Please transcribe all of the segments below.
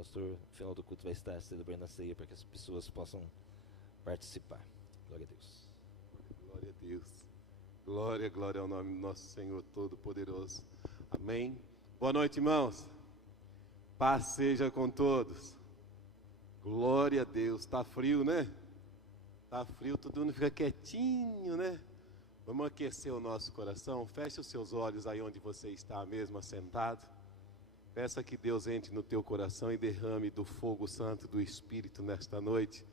pastor, no final do culto, vai estar celebrando a ceia para que as pessoas possam participar. Glória a Deus. Glória a Deus. Glória, glória ao nome do nosso Senhor Todo-Poderoso. Amém. Boa noite, irmãos. Paz seja com todos. Glória a Deus. Tá frio, né? Tá frio, todo mundo fica quietinho, né? Vamos aquecer o nosso coração. Feche os seus olhos aí onde você está mesmo assentado. Peça que Deus entre no teu coração e derrame do fogo santo do Espírito nesta noite,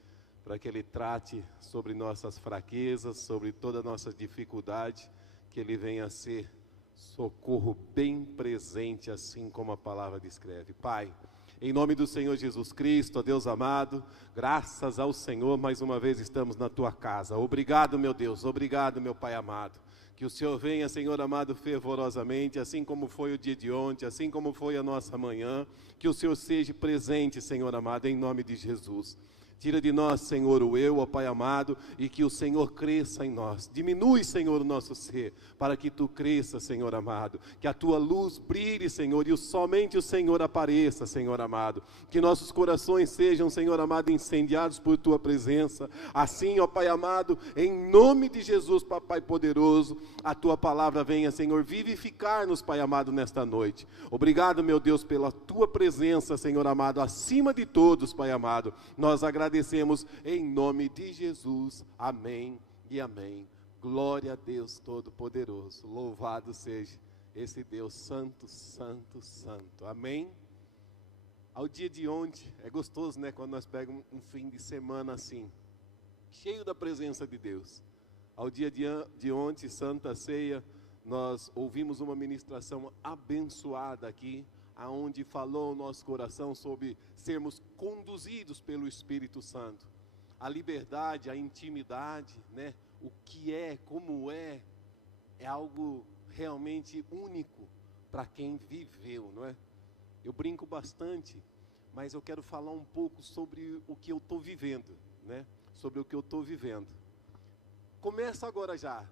para que Ele trate sobre nossas fraquezas, sobre toda a nossa dificuldade, que Ele venha a ser socorro bem presente, assim como a palavra descreve. Pai, em nome do Senhor Jesus Cristo, ó Deus amado, graças ao Senhor, mais uma vez estamos na Tua casa. Obrigado, meu Deus, obrigado, meu Pai amado. Que o Senhor venha, Senhor amado, fervorosamente, assim como foi o dia de ontem, assim como foi a nossa manhã. Que o Senhor seja presente, Senhor amado, em nome de Jesus. Tira de nós, Senhor, o eu, ó Pai amado, e que o Senhor cresça em nós. Diminui, Senhor, o nosso ser, para que Tu cresça, Senhor amado. Que a Tua luz brilhe, Senhor, e somente o Senhor apareça, Senhor amado. Que nossos corações sejam, Senhor amado, incendiados por Tua presença. Assim, ó Pai amado, em nome de Jesus, Papai poderoso, a Tua palavra venha, Senhor, vivificar-nos, Pai amado, nesta noite. Obrigado, meu Deus, pela Tua presença, Senhor amado, acima de todos, Pai amado. Nós agradecemos em nome de Jesus, amém e amém. Glória a Deus Todo-Poderoso, louvado seja esse Deus santo, santo, santo, amém. Ao dia de ontem, é gostoso, né, quando nós pegamos um fim de semana assim, cheio da presença de Deus. Ao dia de ontem, Santa Ceia, nós ouvimos uma ministração abençoada aqui, aonde falou o nosso coração sobre sermos conduzidos pelo Espírito Santo. A liberdade, a intimidade, né? O que é, como é algo realmente único para quem viveu, não é? Eu brinco bastante, mas eu quero falar um pouco sobre o que eu estou vivendo, né? Sobre o que eu estou vivendo. Começa agora já.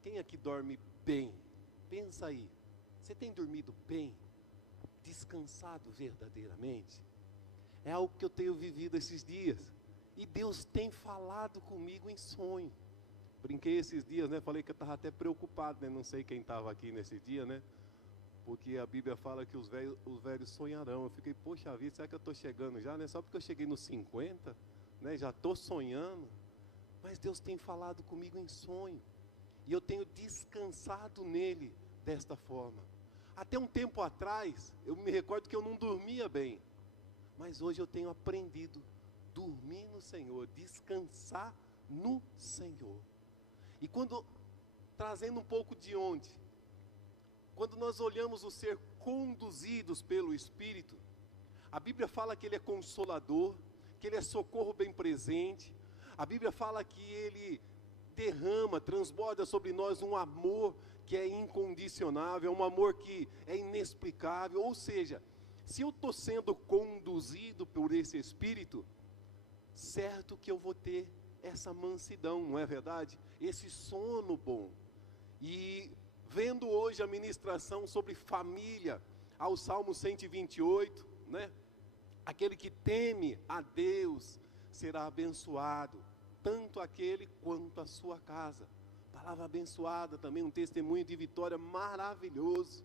Quem aqui dorme bem? Pensa aí. Você tem dormido bem? Descansado verdadeiramente? É algo que eu tenho vivido esses dias, e Deus tem falado comigo em sonho. Brinquei esses dias, né? Falei que eu estava até preocupado, né? Não sei quem estava aqui nesse dia, né? Porque a Bíblia fala que os velhos sonharão. Eu fiquei, poxa vida, será que eu estou chegando já, né? Só porque eu cheguei nos 50, né? Já estou sonhando. Mas Deus tem falado comigo em sonho, e eu tenho descansado nele desta forma. Até um tempo atrás, eu me recordo que eu não dormia bem, mas hoje eu tenho aprendido a dormir no Senhor, descansar no Senhor. E trazendo um pouco de onde? Quando nós olhamos o ser conduzidos pelo Espírito, a Bíblia fala que Ele é consolador, que Ele é socorro bem presente. A Bíblia fala que Ele derrama, transborda sobre nós um amor que é incondicionável, um amor que é inexplicável. Ou seja, se eu estou sendo conduzido por esse Espírito, certo que eu vou ter essa mansidão, não é verdade? Esse sono bom. E vendo hoje a ministração sobre família, ao Salmo 128, né? Aquele que teme a Deus será abençoado, tanto aquele quanto a sua casa. Palavra abençoada também, um testemunho de vitória maravilhoso.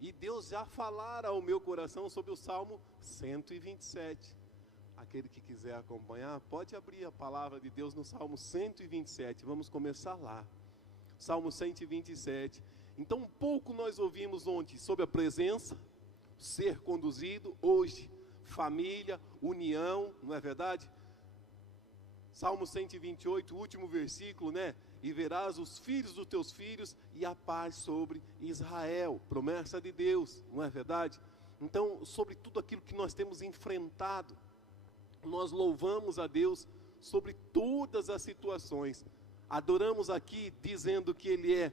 E Deus já falara ao meu coração sobre o Salmo 127. Aquele que quiser acompanhar, pode abrir a palavra de Deus no Salmo 127. Vamos começar lá. Salmo 127. Então, um pouco nós ouvimos ontem sobre a presença, ser conduzido. Hoje, família, união, não é verdade? Salmo 128, último versículo, né? E verás os filhos dos teus filhos e a paz sobre Israel. Promessa de Deus, não é verdade? Então, sobre tudo aquilo que nós temos enfrentado, nós louvamos a Deus sobre todas as situações. Adoramos aqui dizendo que Ele é,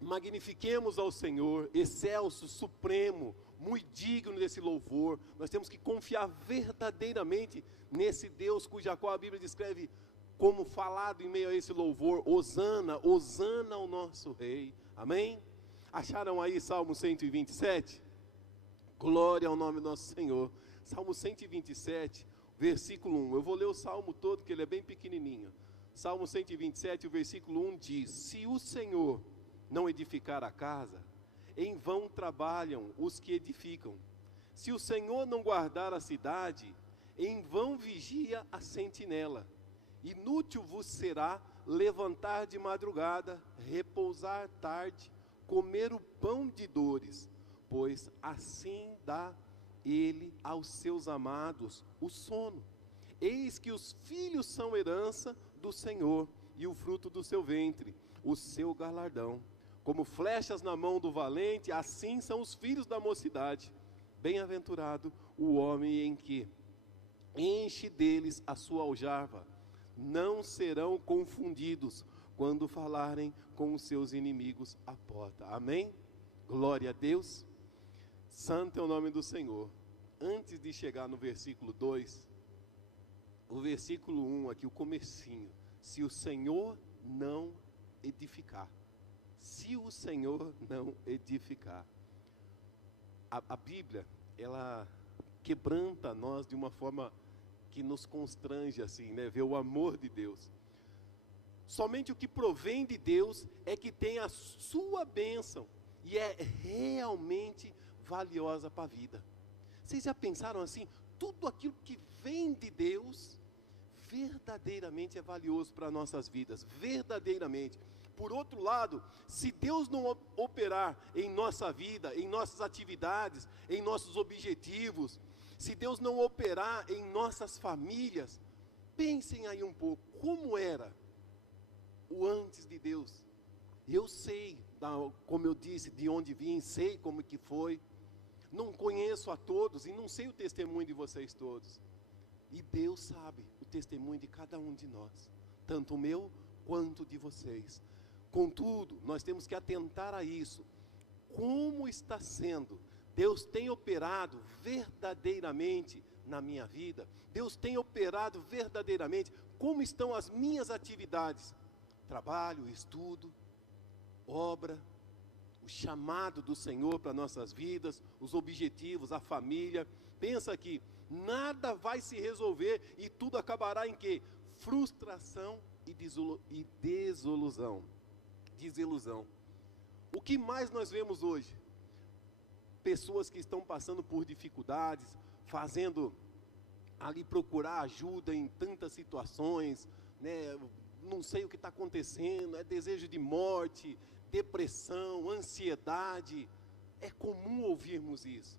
magnifiquemos ao Senhor, excelso, supremo, muito digno desse louvor. Nós temos que confiar verdadeiramente nesse Deus cuja qual a Bíblia descreve como falado em meio a esse louvor: Hosana, Hosana ao nosso Rei. Amém? Acharam aí Salmo 127? Glória ao nome do nosso Senhor. Salmo 127, versículo 1. Eu vou ler o salmo todo, que ele é bem pequenininho. Salmo 127, o versículo 1 diz: se o Senhor não edificar a casa, em vão trabalham os que edificam. Se o Senhor não guardar a cidade, em vão vigia a sentinela. Inútil vos será levantar de madrugada, repousar tarde, comer o pão de dores, pois assim dá ele aos seus amados o sono. Eis que os filhos são herança do Senhor, e o fruto do seu ventre, o seu galardão. Como flechas na mão do valente, assim são os filhos da mocidade. Bem-aventurado o homem em que enche deles a sua aljava. Não serão confundidos quando falarem com os seus inimigos à porta. Amém? Glória a Deus. Santo é o nome do Senhor. Antes de chegar no versículo 2, o versículo 1 aqui, o comecinho. Se o Senhor não edificar. Se o Senhor não edificar. A Bíblia, ela quebranta nós de uma forma que nos constrange assim, né? Ver o amor de Deus. Somente o que provém de Deus é que tem a sua bênção e é realmente valiosa para a vida. Vocês já pensaram assim? Tudo aquilo que vem de Deus verdadeiramente é valioso para nossas vidas, verdadeiramente. Por outro lado, se Deus não operar em nossa vida, em nossas atividades, em nossos objetivos, se Deus não operar em nossas famílias, pensem aí um pouco, como era o antes de Deus? Eu sei, como eu disse, de onde vim, sei como que foi, não conheço a todos e não sei o testemunho de vocês todos, e Deus sabe o testemunho de cada um de nós, tanto o meu quanto de vocês. Contudo, nós temos que atentar a isso. Como está sendo? Deus tem operado verdadeiramente na minha vida? Deus tem operado verdadeiramente? Como estão as minhas atividades? Trabalho, estudo, obra, o chamado do Senhor para nossas vidas, os objetivos, a família. Pensa que nada vai se resolver e tudo acabará em quê? Frustração e desilusão. O que mais nós vemos hoje? Pessoas que estão passando por dificuldades, fazendo ali procurar ajuda em tantas situações, né? Não sei o que está acontecendo, é desejo de morte, depressão, ansiedade. É comum ouvirmos isso.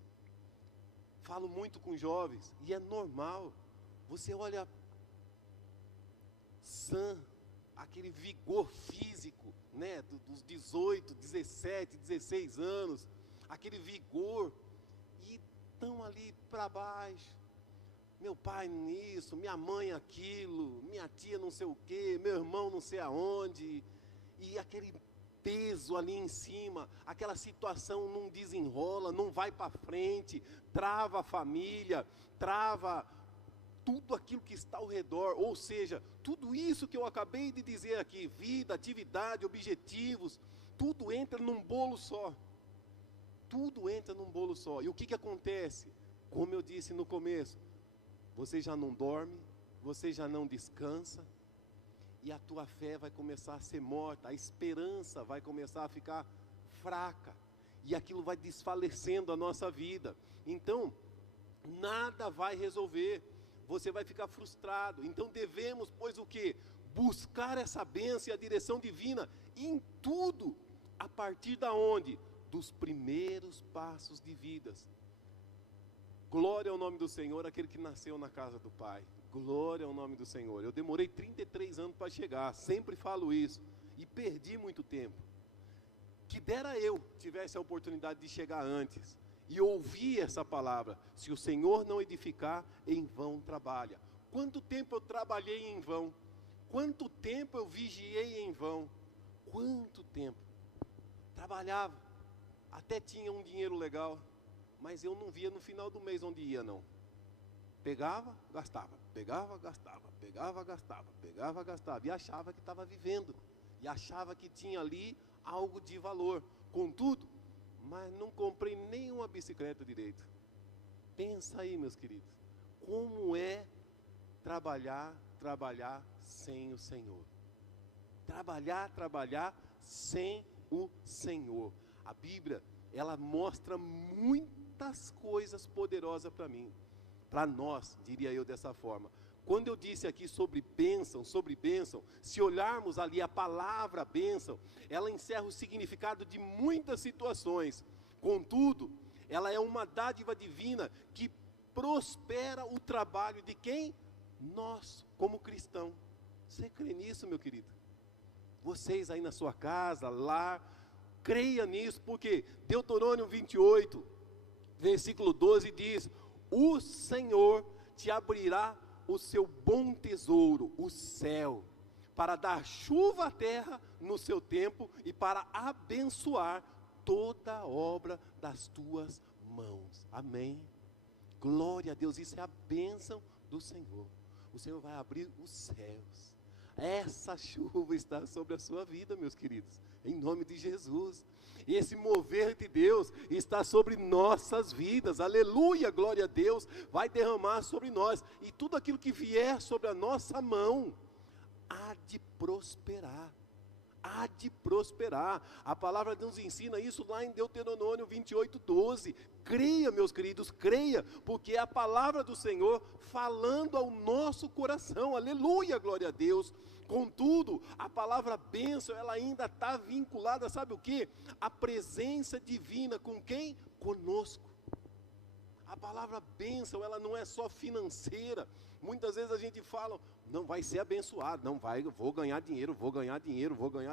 Falo muito com jovens e é normal. Você olha aquele vigor físico, né, dos 18, 17, 16 anos, aquele vigor, e estão ali para baixo. Meu pai nisso, minha mãe aquilo, minha tia não sei o quê, meu irmão não sei aonde, e aquele peso ali em cima, aquela situação não desenrola, não vai para frente, trava a família, trava tudo aquilo que está ao redor, ou seja, tudo isso que eu acabei de dizer aqui, vida, atividade, objetivos, tudo entra num bolo só. Tudo entra num bolo só. E o que acontece? Como eu disse no começo, você já não dorme, você já não descansa, e a tua fé vai começar a ser morta, a esperança vai começar a ficar fraca, e aquilo vai desfalecendo a nossa vida. Então, nada vai resolver. Você vai ficar frustrado. Então devemos, pois o quê? Buscar essa bênção e a direção divina em tudo. A partir da onde? Dos primeiros passos de vidas. Glória ao nome do Senhor, aquele que nasceu na casa do Pai. Glória ao nome do Senhor. Eu demorei 33 anos para chegar, sempre falo isso. E perdi muito tempo. Que dera eu tivesse a oportunidade de chegar antes. E ouvir essa palavra, se o Senhor não edificar, em vão trabalha. Quanto tempo eu trabalhei em vão? Quanto tempo eu vigiei em vão? Quanto tempo? Trabalhava, até tinha um dinheiro legal, mas eu não via no final do mês onde ia não. Pegava, gastava, pegava, gastava, pegava, gastava, pegava, gastava, e achava que estava vivendo, e achava que tinha ali algo de valor. Contudo, mas não comprei nenhuma bicicleta direito. Pensa aí, meus queridos, como é trabalhar sem o Senhor. Trabalhar sem o Senhor. A Bíblia, ela mostra muitas coisas poderosas para mim, para nós, diria eu dessa forma. Quando eu disse aqui sobre bênção, se olharmos ali a palavra bênção, ela encerra o significado de muitas situações. Contudo, ela é uma dádiva divina que prospera o trabalho de quem? Nós, como cristão. Você crê nisso, meu querido? Vocês aí na sua casa, lá, creia nisso, porque Deuteronômio 28, versículo 12 diz: o Senhor te abrirá o seu bom tesouro, o céu, para dar chuva à terra no seu tempo e para abençoar toda a obra das tuas mãos. Amém? Glória a Deus, isso é a bênção do Senhor. O Senhor vai abrir os céus. Essa chuva está sobre a sua vida, meus queridos, em nome de Jesus. Esse mover de Deus está sobre nossas vidas, aleluia, glória a Deus, vai derramar sobre nós, e tudo aquilo que vier sobre a nossa mão, há de prosperar, a palavra nos ensina isso lá em Deuteronômio 28, 12, creia, meus queridos, creia, porque é a palavra do Senhor falando ao nosso coração, aleluia, glória a Deus. Contudo, a palavra bênção, ela ainda está vinculada, sabe o que? A presença divina, com quem? Conosco. A palavra bênção, ela não é só financeira. Muitas vezes a gente fala, não vai ser abençoado, não vai, vou ganhar dinheiro.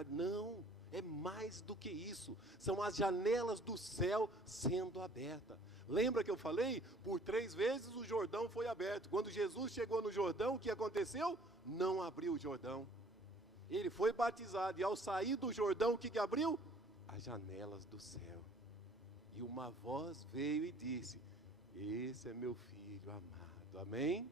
Não, é mais do que isso. São as janelas do céu sendo abertas. Lembra que eu falei? Por 3 vezes o Jordão foi aberto. Quando Jesus chegou no Jordão, o que aconteceu? Não abriu o Jordão. Ele foi batizado, e ao sair do Jordão, o que abriu? As janelas do céu. E uma voz veio e disse: esse é meu filho amado. Amém?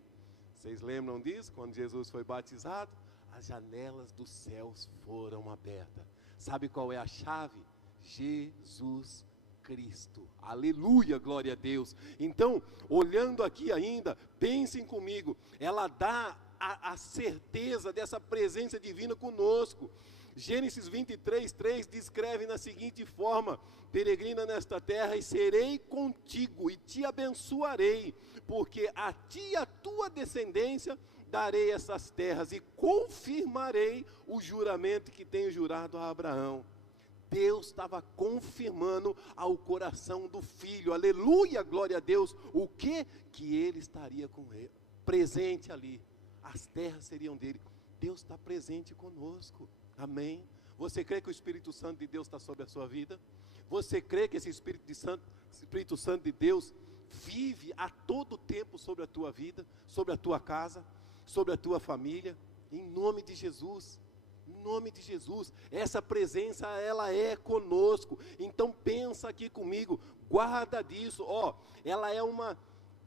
Vocês lembram disso? Quando Jesus foi batizado, as janelas dos céus foram abertas. Sabe qual é a chave? Jesus Cristo. Aleluia, glória a Deus. Então, olhando aqui ainda, pensem comigo, ela dá a certeza dessa presença divina conosco. Gênesis 23, 3 descreve na seguinte forma: peregrina nesta terra e serei contigo e te abençoarei, porque a ti e a tua descendência darei essas terras e confirmarei o juramento que tenho jurado a Abraão. Deus estava confirmando ao coração do filho, aleluia, glória a Deus, o que? Que ele estaria com ele, presente ali, as terras seriam dele. Deus está presente conosco, amém? Você crê que o Espírito Santo de Deus está sobre a sua vida? Você crê que esse Espírito Santo de Deus vive a todo tempo sobre a tua vida, sobre a tua casa, sobre a tua família? Em nome de Jesus. Em nome de Jesus, essa presença, ela é conosco. Então pensa aqui comigo, guarda disso, ela é uma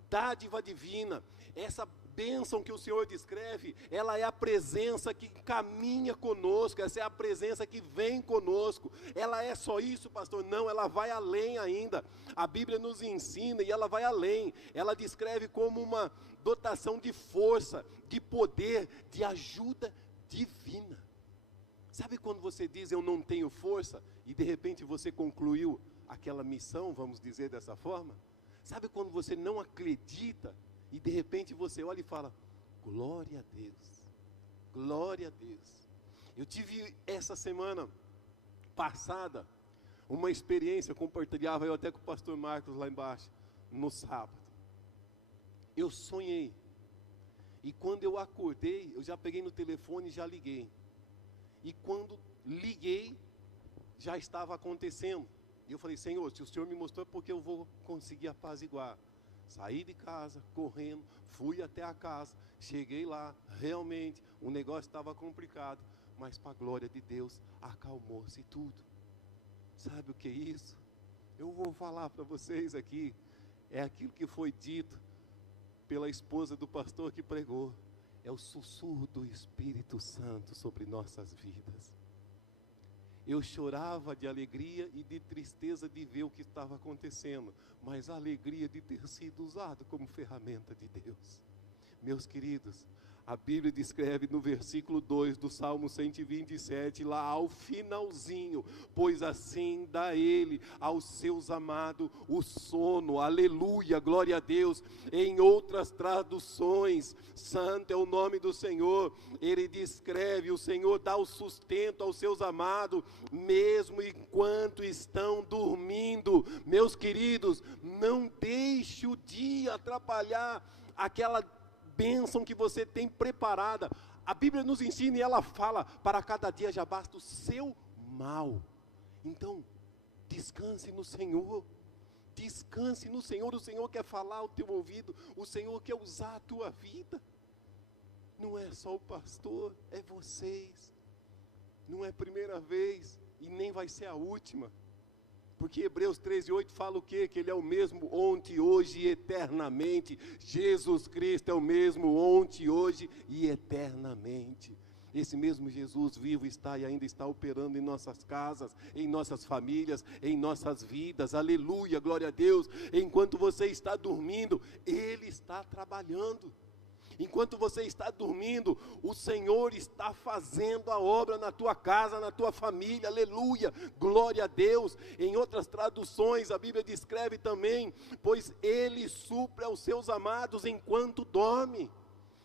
dádiva divina. Essa bênção que o Senhor descreve, ela é a presença que caminha conosco, essa é a presença que vem conosco. Ela é só isso, pastor? Não, ela vai além ainda. A Bíblia nos ensina e ela vai além. Ela descreve como uma dotação de força, de poder, de ajuda divina. Sabe quando você diz, eu não tenho força, e de repente você concluiu aquela missão, vamos dizer dessa forma? Sabe quando você não acredita, e de repente você olha e fala, glória a Deus, glória a Deus. Eu tive essa semana passada, uma experiência, compartilhava eu até com o pastor Marcos lá embaixo, no sábado. Eu sonhei, e quando eu acordei, eu já peguei no telefone e já liguei. E quando liguei, já estava acontecendo. E eu falei, Senhor, se o Senhor me mostrou, é porque eu vou conseguir apaziguar. Saí de casa, correndo, fui até a casa, cheguei lá, realmente, o negócio estava complicado, mas para a glória de Deus, acalmou-se tudo. Sabe o que é isso? Eu vou falar para vocês aqui, é aquilo que foi dito pela esposa do pastor que pregou. É o sussurro do Espírito Santo sobre nossas vidas. Eu chorava de alegria e de tristeza de ver o que estava acontecendo, mas a alegria de ter sido usado como ferramenta de Deus. Meus queridos, a Bíblia descreve no versículo 2 do Salmo 127, lá ao finalzinho: pois assim dá Ele aos seus amados o sono, aleluia, glória a Deus. Em outras traduções, santo é o nome do Senhor, ele descreve: o Senhor dá o sustento aos seus amados, mesmo enquanto estão dormindo. Meus queridos, não deixe o dia atrapalhar aquela bênção que você tem preparada. A Bíblia nos ensina e ela fala: para cada dia já basta o seu mal. Então, descanse no Senhor. Descanse no Senhor. O Senhor quer falar ao teu ouvido. O Senhor quer usar a tua vida. Não é só o pastor, é vocês. Não é a primeira vez e nem vai ser a última. Porque Hebreus 13:8 fala o quê? Que Ele é o mesmo ontem, hoje e eternamente. Jesus Cristo é o mesmo ontem, hoje e eternamente. Esse mesmo Jesus vivo está e ainda está operando em nossas casas, em nossas famílias, em nossas vidas. Aleluia, glória a Deus. Enquanto você está dormindo, Ele está trabalhando. Enquanto você está dormindo, o Senhor está fazendo a obra na tua casa, na tua família, aleluia, glória a Deus. Em outras traduções, a Bíblia descreve também: pois Ele supre aos seus amados enquanto dorme.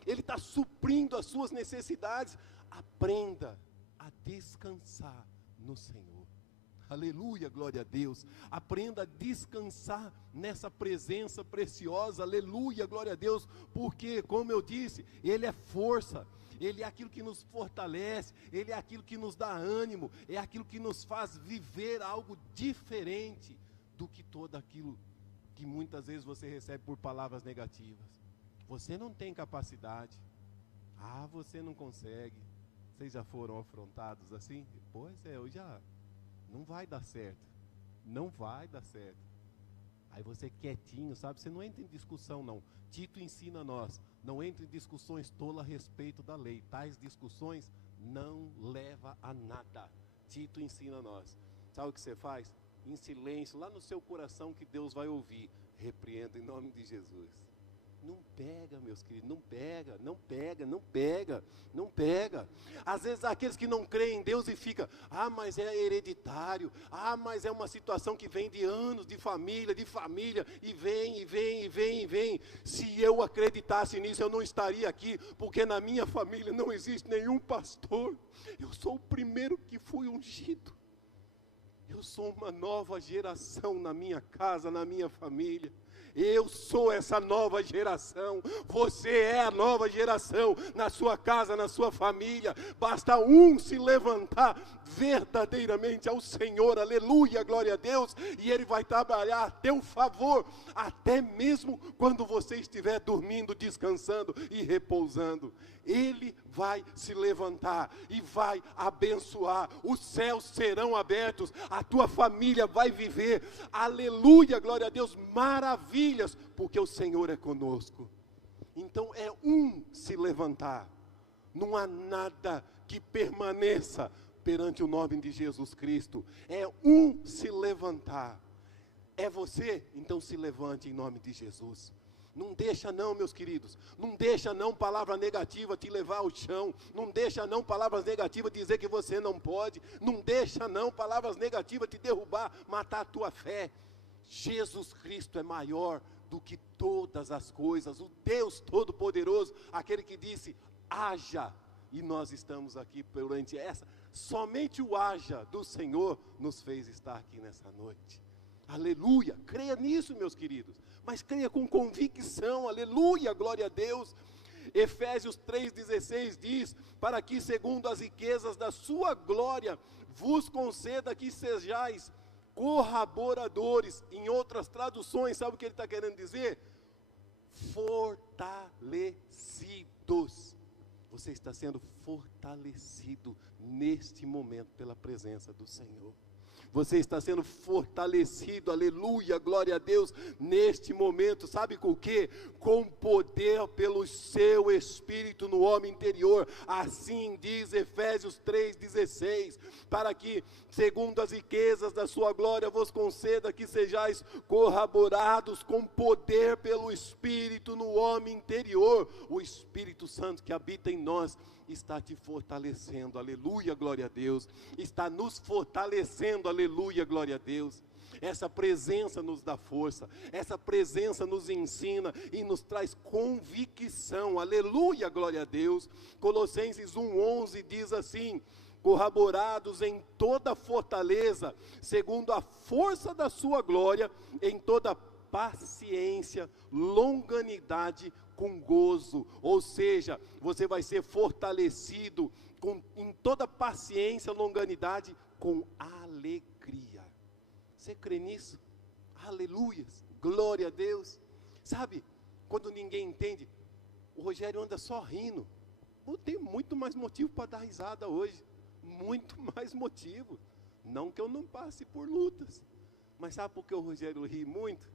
Ele está suprindo as suas necessidades. Aprenda a descansar no Senhor. Aleluia, glória a Deus. Aprenda a descansar nessa presença preciosa. Aleluia, glória a Deus. Porque, como eu disse, Ele é força. Ele é aquilo que nos fortalece. Ele é aquilo que nos dá ânimo. É aquilo que nos faz viver algo diferente do que todo aquilo que muitas vezes você recebe por palavras negativas. Você não tem capacidade. Ah, você não consegue. Vocês já foram afrontados assim? Pois é, eu já... Não vai dar certo, não vai dar certo. Aí você quietinho, sabe, você não entra em discussão não. Tito ensina a nós: não entre em discussões tolas a respeito da lei. Tais discussões não levam a nada. Tito ensina a nós. Sabe o que você faz? Em silêncio, lá no seu coração, que Deus vai ouvir. Repreenda em nome de Jesus. Não pega, meus queridos, não pega, não pega, não pega, não pega. Às vezes aqueles que não creem em Deus e ficam: ah, mas é hereditário, ah, mas é uma situação que vem de anos, de família, e vem, e vem, e vem, e vem. Se eu acreditasse nisso, eu não estaria aqui, porque na minha família não existe nenhum pastor. Eu sou o primeiro que fui ungido. Eu sou uma nova geração na minha casa, na minha família. Eu sou essa nova geração. Você é a nova geração na sua casa, na sua família. Basta um se levantar verdadeiramente ao Senhor, aleluia, glória a Deus, e Ele vai trabalhar a teu favor, até mesmo quando você estiver dormindo, descansando e repousando. Ele vai se levantar e vai abençoar. Os céus serão abertos, a tua família vai viver, aleluia, glória a Deus, maravilhas, porque o Senhor é conosco. Então é um se levantar. Não há nada que permaneça perante o nome de Jesus Cristo. É um se levantar. É você? Então se levante em nome de Jesus. Não deixa não, meus queridos. Não deixa não palavra negativa te levar ao chão. Não deixa não palavras negativas dizer que você não pode. Não deixa não palavras negativas te derrubar, matar a tua fé. Jesus Cristo é maior do que todas as coisas. O Deus Todo-Poderoso, aquele que disse: haja. E nós estamos aqui perante essa. Somente o haja do Senhor nos fez estar aqui nessa noite. Aleluia, creia nisso, meus queridos. Mas creia com convicção, aleluia, glória a Deus. Efésios 3,16 diz: para que segundo as riquezas da sua glória, vos conceda que sejais colaboradores. Em outras traduções, sabe o que ele está querendo dizer? Fortalecidos. Você está sendo fortalecido neste momento pela presença do Senhor. Você está sendo fortalecido, aleluia, glória a Deus, neste momento, sabe com o quê? Com poder pelo seu Espírito no homem interior, assim diz Efésios 3,16, para que, segundo as riquezas da sua glória, vos conceda que sejais corroborados com poder pelo Espírito no homem interior. O Espírito Santo que habita em nós está te fortalecendo, aleluia, glória a Deus, está nos fortalecendo, aleluia, glória a Deus. Essa presença nos dá força, essa presença nos ensina e nos traz convicção, aleluia, glória a Deus. Colossenses 1,11 diz assim: corroborados em toda fortaleza, segundo a força da sua glória, em toda paciência, longanimidade, com gozo. Ou seja, você vai ser fortalecido em toda paciência, longanimidade, com alegria. Você crê nisso? Aleluia, glória a Deus. Sabe, quando ninguém entende, o Rogério anda só rindo. Eu tenho muito mais motivo para dar risada hoje, muito mais motivo. Não que eu não passe por lutas, mas sabe por que o Rogério ri muito?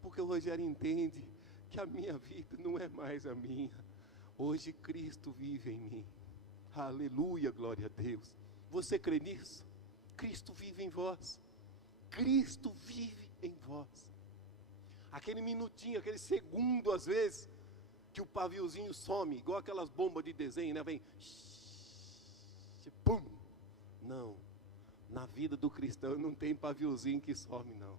Porque o Rogério entende que a minha vida não é mais a minha. Hoje Cristo vive em mim. Aleluia, glória a Deus. Você crê nisso? Cristo vive em vós. Cristo vive em vós. Aquele minutinho, aquele segundo, às vezes, que o paviozinho some, igual aquelas bombas de desenho, né? Vem, pum. Não, na vida do cristão não tem paviozinho que some, não.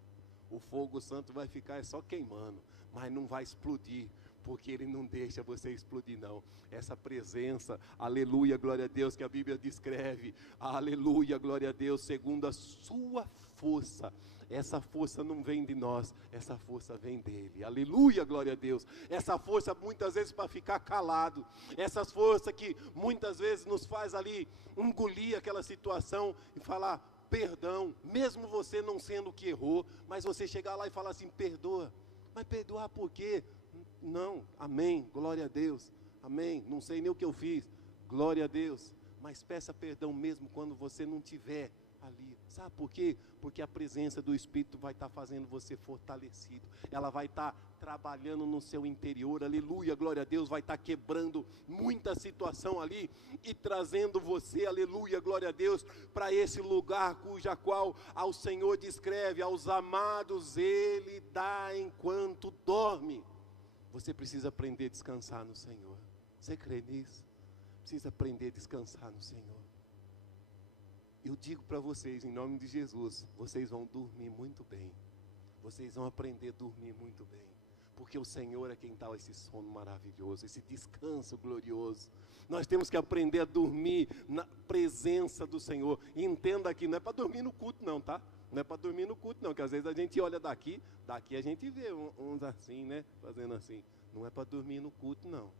O fogo santo vai ficar só queimando, mas não vai explodir, porque ele não deixa você explodir, não. Essa presença, aleluia, glória a Deus, que a Bíblia descreve, aleluia, glória a Deus, segundo a sua força. Essa força não vem de nós, essa força vem dele, aleluia, glória a Deus. Essa força muitas vezes para ficar calado, essa força que muitas vezes nos faz ali engolir aquela situação e falar perdão, mesmo você não sendo o que errou, mas você chegar lá e falar assim, perdoa. Mas perdoar por quê? Não, amém, glória a Deus, amém, não sei nem o que eu fiz, glória a Deus, mas peça perdão mesmo quando você não tiver ali, sabe por quê? Porque a presença do Espírito vai estar fazendo você fortalecido, ela vai estar trabalhando no seu interior, aleluia, glória a Deus, vai estar quebrando muita situação ali, e trazendo você, aleluia, glória a Deus, para esse lugar cuja qual ao Senhor descreve, aos amados Ele dá enquanto dorme. Você precisa aprender a descansar no Senhor, você crê nisso? Precisa aprender a descansar no Senhor. Eu digo para vocês, em nome de Jesus, vocês vão dormir muito bem, vocês vão aprender a dormir muito bem, porque o Senhor é quem dá esse sono maravilhoso, esse descanso glorioso. Nós temos que aprender a dormir na presença do Senhor. E entenda aqui, não é para dormir no culto não, tá? Não é para dormir no culto não, que às vezes a gente olha daqui a gente vê uns assim, né, fazendo assim. Não é para dormir no culto não.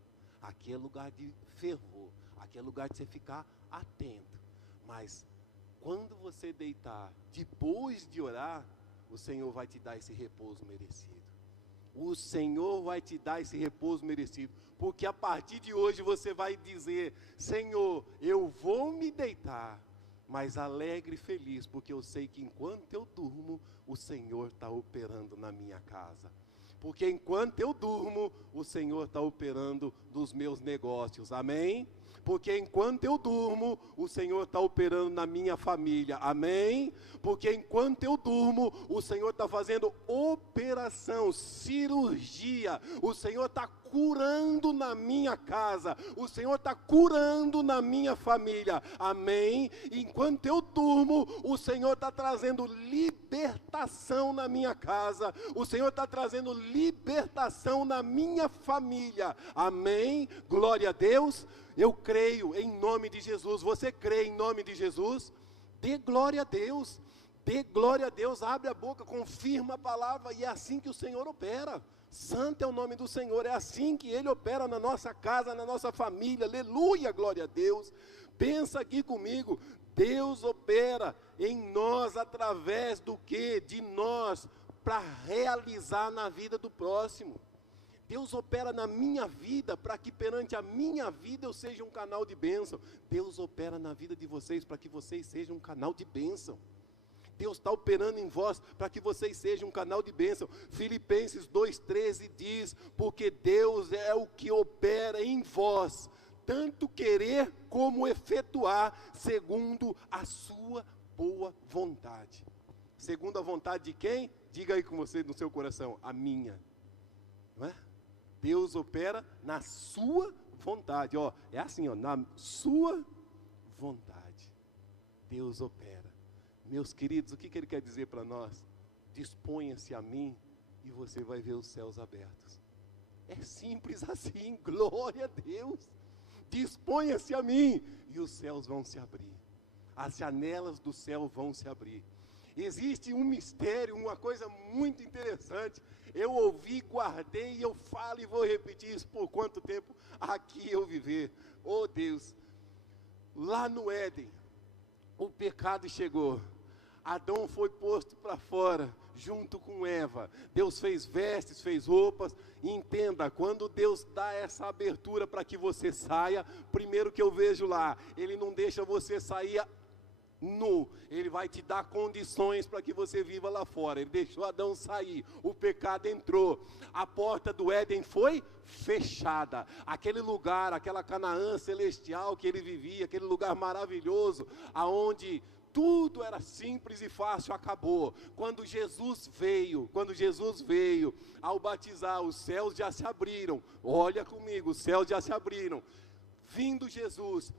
Aqui é lugar de fervor, aqui é lugar de você ficar atento. Mas quando você deitar, depois de orar, o Senhor vai te dar esse repouso merecido. O Senhor vai te dar esse repouso merecido, porque a partir de hoje você vai dizer, Senhor, eu vou me deitar, mas alegre e feliz, porque eu sei que enquanto eu durmo, o Senhor está operando na minha casa. Porque enquanto eu durmo, o Senhor está operando nos meus negócios, amém? Porque enquanto eu durmo, o Senhor está operando na minha família, amém? Porque enquanto eu durmo, o Senhor está fazendo operação, cirurgia, o Senhor está curando na minha casa, o Senhor está curando na minha família, amém? Enquanto eu durmo, o Senhor está trazendo libertação na minha casa, o Senhor está trazendo libertação na minha família, amém? Glória a Deus. Eu creio em nome de Jesus. Você crê em nome de Jesus? Dê glória a Deus. Dê glória a Deus. Abre a boca, confirma a palavra. E é assim que o Senhor opera. Santo é o nome do Senhor. É assim que Ele opera na nossa casa, na nossa família. Aleluia, glória a Deus. Pensa aqui comigo. Deus opera em nós através do que? De nós, para realizar na vida do próximo. Deus opera na minha vida para que perante a minha vida eu seja um canal de bênção. Deus opera na vida de vocês para que vocês sejam um canal de bênção. Deus está operando em vós para que vocês sejam um canal de bênção. Filipenses 2,13 diz: porque Deus é o que opera em vós, tanto querer como efetuar, segundo a sua boa vontade. Segundo a vontade de quem? Diga aí com você no seu coração: a minha. Não é? Deus opera na sua vontade, ó, é assim, ó, na sua vontade, Deus opera. Meus queridos, o que Ele quer dizer para nós? Disponha-se a mim e você vai ver os céus abertos. É simples assim, glória a Deus. Disponha-se a mim e os céus vão se abrir. As janelas do céu vão se abrir. Existe um mistério, uma coisa muito interessante. Eu ouvi, guardei e eu falo e vou repetir isso por quanto tempo aqui eu viver. Oh Deus, lá no Éden, o pecado chegou. Adão foi posto para fora, junto com Eva. Deus fez vestes, fez roupas. E entenda, quando Deus dá essa abertura para que você saia, primeiro que eu vejo lá, Ele não deixa você sair nu, Ele vai te dar condições para que você viva lá fora. Ele deixou Adão sair, o pecado entrou, a porta do Éden foi fechada, aquele lugar, aquela Canaã celestial que ele vivia, aquele lugar maravilhoso, aonde tudo era simples e fácil, acabou. Quando Jesus veio, ao batizar, os céus já se abriram. Olha comigo, os céus já se abriram. Vindo Jesus,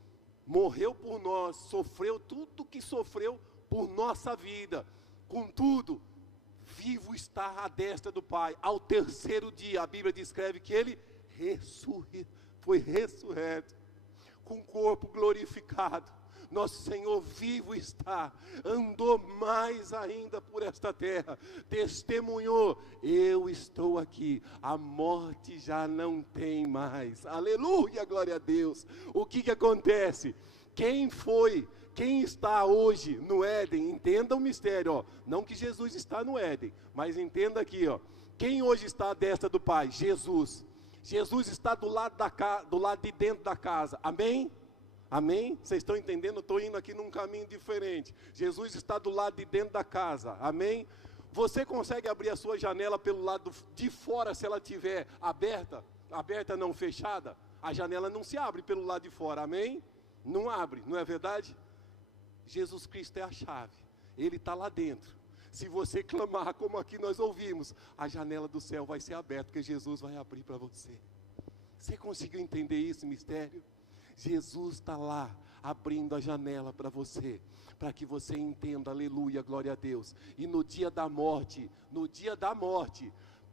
morreu por nós, sofreu tudo que sofreu por nossa vida. Contudo, vivo está à destra do Pai. Ao terceiro dia, a Bíblia descreve que Ele foi ressurreto, com o corpo glorificado. Nosso Senhor vivo está, andou mais ainda por esta terra, testemunhou: eu estou aqui, a morte já não tem mais. Aleluia, glória a Deus. O que acontece? Quem está hoje no Éden? Entenda o mistério, ó. Não que Jesus está no Éden, mas entenda aqui, ó. Quem hoje está à destra do Pai? Jesus. Jesus está do lado de dentro da casa, amém? Amém? Vocês estão entendendo? Eu estou indo aqui num caminho diferente. Jesus está do lado de dentro da casa, amém? Você consegue abrir a sua janela pelo lado de fora, se ela estiver aberta não fechada? A janela não se abre pelo lado de fora, amém? Não abre, não é verdade? Jesus Cristo é a chave, Ele está lá dentro. Se você clamar, como aqui nós ouvimos, a janela do céu vai ser aberta, porque Jesus vai abrir para você. Você conseguiu entender esse mistério? Jesus está lá, abrindo a janela para você, para que você entenda, aleluia, glória a Deus. E no dia da morte,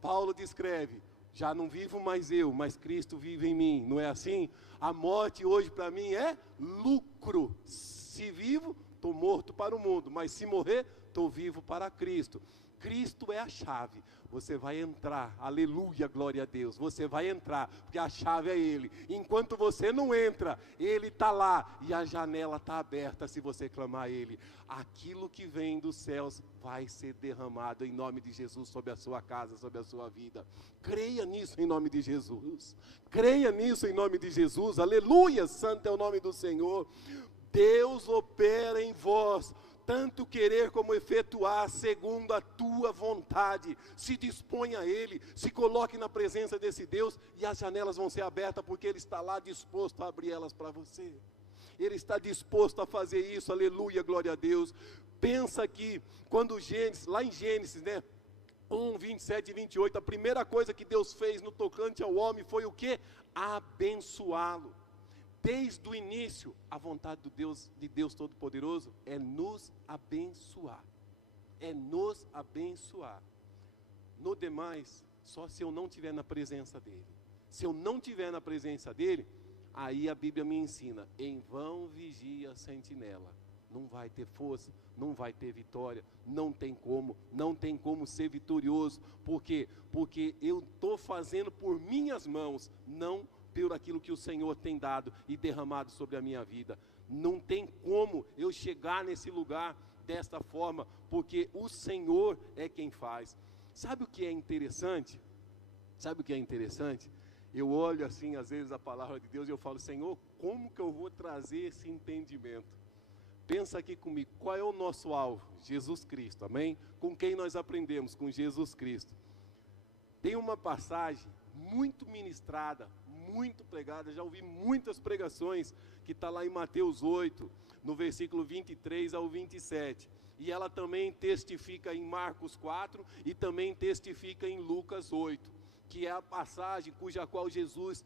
Paulo descreve: já não vivo mais eu, mas Cristo vive em mim, não é assim? A morte hoje para mim é lucro. Se vivo, estou morto para o mundo, mas se morrer, estou vivo para Cristo. Cristo é a chave. Você vai entrar, aleluia, glória a Deus. Você vai entrar, porque a chave é Ele. Enquanto você não entra, Ele está lá e a janela está aberta. Se você clamar a Ele, aquilo que vem dos céus vai ser derramado em nome de Jesus sobre a sua casa, sobre a sua vida. Creia nisso em nome de Jesus. Creia nisso em nome de Jesus. Aleluia, santo é o nome do Senhor. Deus opera em vós, tanto querer como efetuar, segundo a tua vontade. Se disponha a Ele, se coloque na presença desse Deus, e as janelas vão ser abertas, porque Ele está lá disposto a abrir elas para você. Ele está disposto a fazer isso, aleluia, glória a Deus. Pensa aqui, quando lá em Gênesis, 1, 27 e 28, a primeira coisa que Deus fez no tocante ao homem foi o quê? Abençoá-lo. Desde o início, a vontade de Deus Todo-Poderoso é nos abençoar. É nos abençoar. No demais, só se eu não estiver na presença dEle. Se eu não estiver na presença dEle, aí a Bíblia me ensina: em vão vigia a sentinela. Não vai ter força, não vai ter vitória, não tem como ser vitorioso. Por quê? Porque eu estou fazendo por minhas mãos, não por aquilo que o Senhor tem dado e derramado sobre a minha vida. Não tem como eu chegar nesse lugar desta forma, porque o Senhor é quem faz. Sabe o que é interessante? Eu olho assim, às vezes, a palavra de Deus e eu falo: Senhor, como que eu vou trazer esse entendimento? Pensa aqui comigo, qual é o nosso alvo? Jesus Cristo, amém? Com quem nós aprendemos? Com Jesus Cristo. Tem uma passagem muito ministrada, muito pregada, já ouvi muitas pregações, que está lá em Mateus 8, no versículo 23 ao 27. E ela também testifica em Marcos 4 e também testifica em Lucas 8, que é a passagem cuja qual Jesus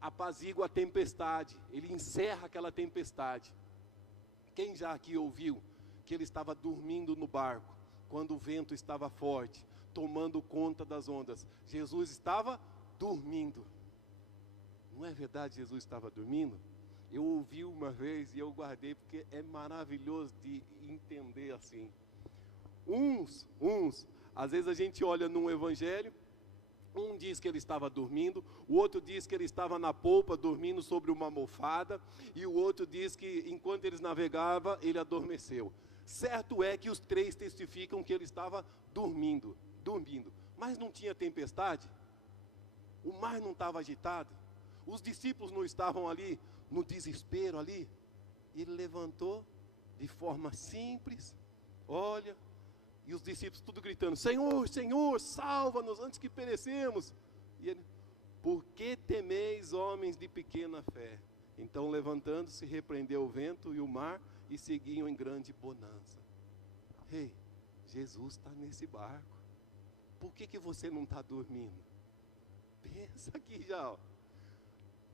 apazigua a tempestade, ele encerra aquela tempestade. Quem já aqui ouviu que ele estava dormindo no barco, quando o vento estava forte, tomando conta das ondas? Jesus estava dormindo. Não é verdade, Jesus estava dormindo? Eu ouvi uma vez e eu guardei, porque é maravilhoso de entender assim. Às vezes a gente olha num evangelho, um diz que ele estava dormindo, o outro diz que ele estava na polpa dormindo sobre uma almofada, e o outro diz que enquanto eles navegavam, ele adormeceu. Certo é que os três testificam que ele estava dormindo, mas não tinha tempestade, o mar não estava agitado, os discípulos não estavam ali no desespero ali. Ele levantou de forma simples, olha, e os discípulos tudo gritando: Senhor, Senhor, salva-nos antes que perecemos. E ele: por que temeis, homens de pequena fé? Então, levantando-se, repreendeu o vento e o mar, e seguiam em grande bonança. Ei, Jesus está nesse barco. Por que você não está dormindo? Pensa aqui já, ó.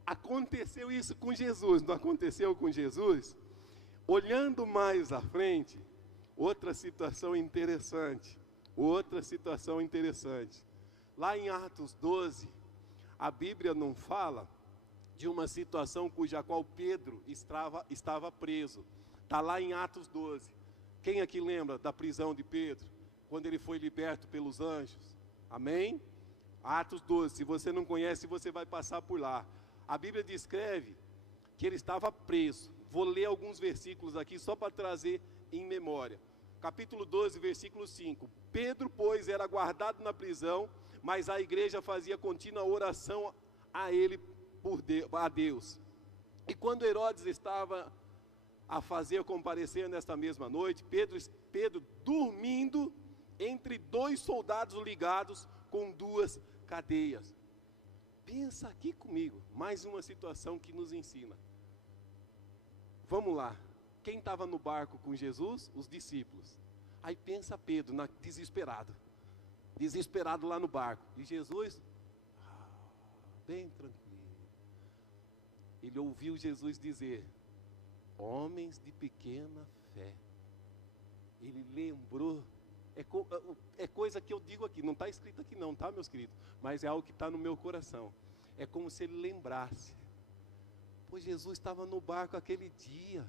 Aconteceu isso com Jesus, não aconteceu com Jesus? Olhando mais à frente, outra situação interessante. Lá em Atos 12, a Bíblia não fala de uma situação cuja qual Pedro estava preso. Está lá em Atos 12. Quem aqui lembra da prisão de Pedro, quando ele foi liberto pelos anjos? Amém? Atos 12, se você não conhece, você vai passar por lá. A Bíblia descreve que ele estava preso. Vou ler alguns versículos aqui só para trazer em memória. Capítulo 12, versículo 5. Pedro, pois, era guardado na prisão, mas a igreja fazia contínua oração a ele, a Deus. E quando Herodes estava a fazer comparecer nesta mesma noite, Pedro dormindo entre dois soldados ligados com duas cadeias. Pensa aqui comigo, mais uma situação que nos ensina. Vamos lá, quem estava no barco com Jesus? Os discípulos. Aí pensa Pedro, desesperado lá no barco. E Jesus, bem tranquilo. Ele ouviu Jesus dizer: homens de pequena fé. Ele lembrou. É coisa que eu digo aqui, não está escrito aqui não, tá, meus queridos? Mas é algo que está no meu coração. É como se ele lembrasse. Pois Jesus estava no barco aquele dia,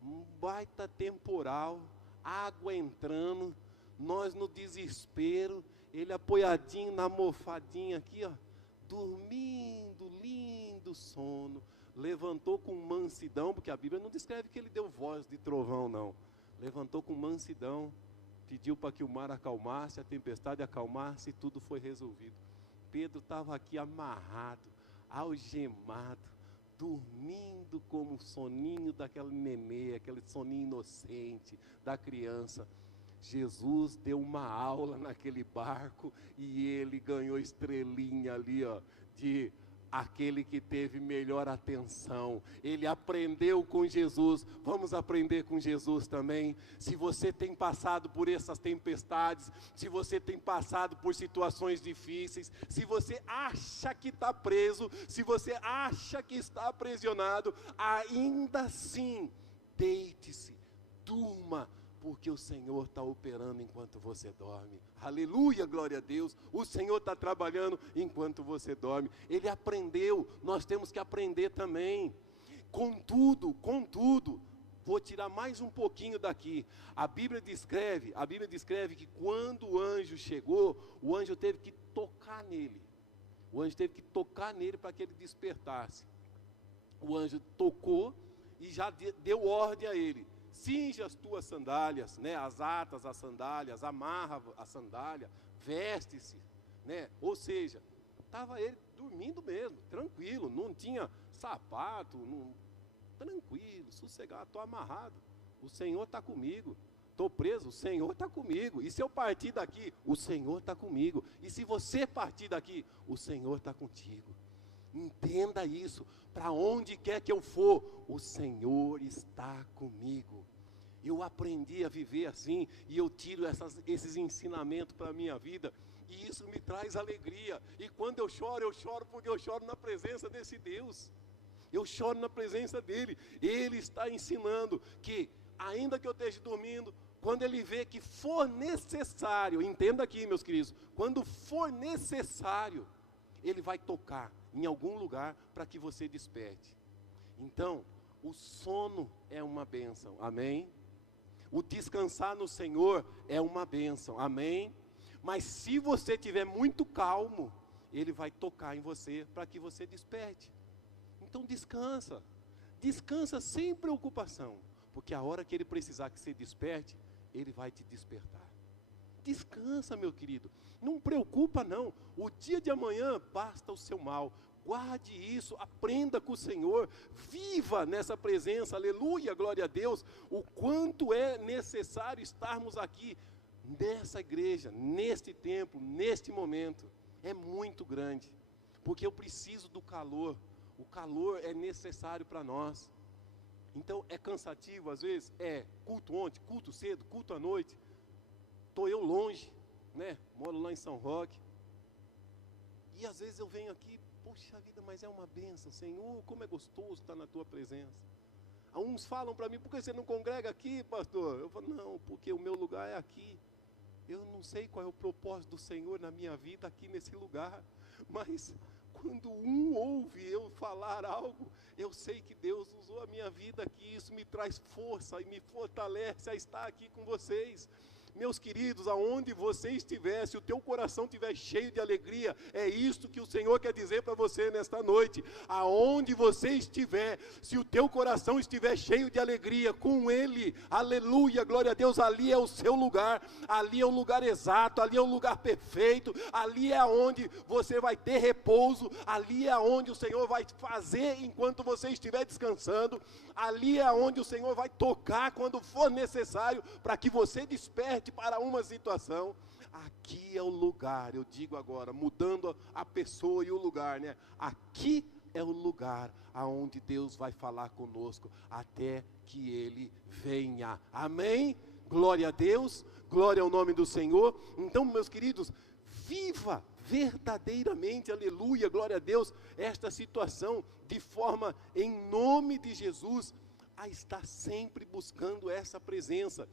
um baita temporal, água entrando, nós no desespero, ele apoiadinho na almofadinha aqui, ó, dormindo, lindo sono. Levantou com mansidão, porque a Bíblia não descreve que ele deu voz de trovão, não. Levantou com mansidão, pediu para que o mar acalmasse, a tempestade acalmasse, e tudo foi resolvido. Pedro estava aqui amarrado, algemado, dormindo como o soninho daquela nenê, aquele soninho inocente da criança. Jesus deu uma aula naquele barco e ele ganhou estrelinha ali, ó, de aquele que teve melhor atenção. Ele aprendeu com Jesus. Vamos aprender com Jesus também. Se você tem passado por essas tempestades, se você tem passado por situações difíceis, se você acha que está preso, se você acha que está aprisionado, ainda assim, deite-se, durma, porque o Senhor está operando enquanto você dorme. Aleluia, glória a Deus. O Senhor está trabalhando enquanto você dorme. Ele aprendeu, nós temos que aprender também. Contudo, vou tirar mais um pouquinho daqui. A Bíblia descreve que quando o anjo chegou, o anjo teve que tocar nele. O anjo teve que tocar nele para que ele despertasse. O anjo tocou e já deu ordem a ele: cinge as tuas sandálias, né, as atas, as sandálias, amarra a sandália, veste-se, né? Ou seja, estava ele dormindo mesmo, tranquilo, não tinha sapato, tranquilo, sossegado, estou amarrado. o Senhor está comigo. Estou preso, o Senhor está comigo. E se eu partir daqui, o Senhor está comigo. E se você partir daqui, o Senhor está contigo. Entenda isso. Para onde quer que eu for, o Senhor está comigo. Eu aprendi a viver assim, e eu tiro esses ensinamentos para a minha vida, e isso me traz alegria. E quando eu choro porque eu choro na presença desse Deus. Eu choro na presença dEle. Ele está ensinando que, ainda que eu esteja dormindo, quando Ele vê que for necessário, entenda aqui, meus queridos, quando for necessário, Ele vai tocar em algum lugar para que você desperte. Então, o sono é uma bênção, amém? O descansar no Senhor é uma bênção, amém? Mas se você estiver muito calmo, Ele vai tocar em você para que você desperte. Então descansa, descansa sem preocupação, porque a hora que Ele precisar que você desperte, Ele vai te despertar. Descansa, meu querido, não preocupa não, o dia de amanhã basta o seu mal. Guarde isso, aprenda com o Senhor, viva nessa presença, aleluia, glória a Deus. O quanto é necessário estarmos aqui, nessa igreja, neste tempo, neste momento, é muito grande, porque eu preciso do calor, o calor é necessário para nós. Então é cansativo às vezes, culto ontem, culto cedo, culto à noite, estou eu longe, né, moro lá em São Roque, e às vezes eu venho aqui, poxa vida, mas é uma bênção, Senhor, como é gostoso estar na Tua presença. Uns falam para mim, por que você não congrega aqui, pastor? Eu falo, não, porque o meu lugar é aqui. Eu não sei qual é o propósito do Senhor na minha vida aqui nesse lugar, mas quando ouve eu falar algo, eu sei que Deus usou a minha vida aqui, isso me traz força e me fortalece a estar aqui com vocês. Meus queridos, aonde você estiver, se o teu coração estiver cheio de alegria, é isto que o Senhor quer dizer para você nesta noite. Aonde você estiver, se o teu coração estiver cheio de alegria com Ele, aleluia, glória a Deus, ali é o seu lugar, ali é o lugar exato, ali é o lugar perfeito, ali é onde você vai ter repouso, ali é onde o Senhor vai fazer enquanto você estiver descansando, ali é onde o Senhor vai tocar quando for necessário, para que você desperte para uma situação. Aqui é o lugar, eu digo agora, mudando a pessoa e o lugar, né? Aqui é o lugar aonde Deus vai falar conosco, até que Ele venha, amém? Glória a Deus, glória ao nome do Senhor. Então, meus queridos, viva verdadeiramente, aleluia, glória a Deus, esta situação, de forma, em nome de Jesus, a estar sempre buscando essa presença.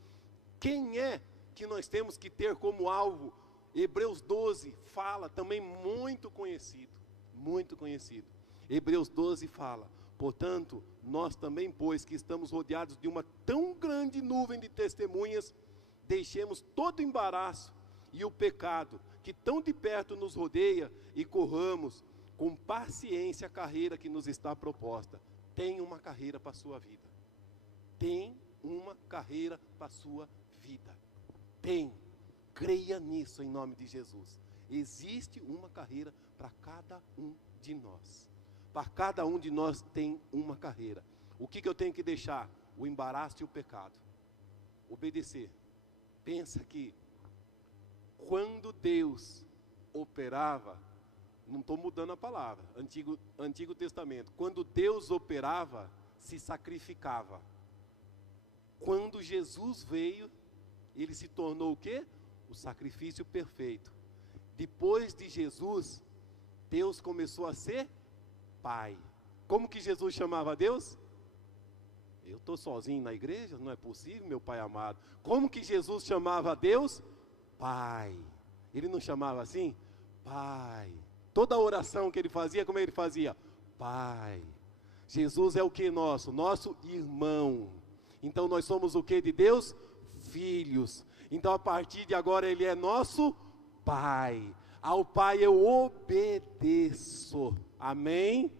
Quem é que nós temos que ter como alvo? Hebreus 12 fala, também muito conhecido, Hebreus 12 fala, portanto, nós também, pois que estamos rodeados de uma tão grande nuvem de testemunhas, deixemos todo o embaraço e o pecado que tão de perto nos rodeia e corramos com paciência a carreira que nos está proposta. Tem uma carreira para a sua vida. Tem uma carreira para a sua vida. Tem. Creia nisso em nome de Jesus. Existe uma carreira para cada um de nós. Para cada um de nós tem uma carreira. O que eu tenho que deixar? O embaraço e o pecado. Obedecer. Pensa que quando Deus operava, não estou mudando a palavra, Antigo Testamento, quando Deus operava, se sacrificava. Quando Jesus veio, Ele se tornou o quê? O sacrifício perfeito. Depois de Jesus, Deus começou a ser Pai. Como que Jesus chamava Deus? Eu estou sozinho na igreja? Não é possível, meu Pai amado. Como que Jesus chamava Deus? Pai. Ele não chamava assim? Pai. Toda a oração que Ele fazia, como Ele fazia? Pai. Jesus é o que nosso? Nosso irmão. Então nós somos o que de Deus? Filhos. Então a partir de agora Ele é nosso Pai. Ao Pai eu obedeço. Amém?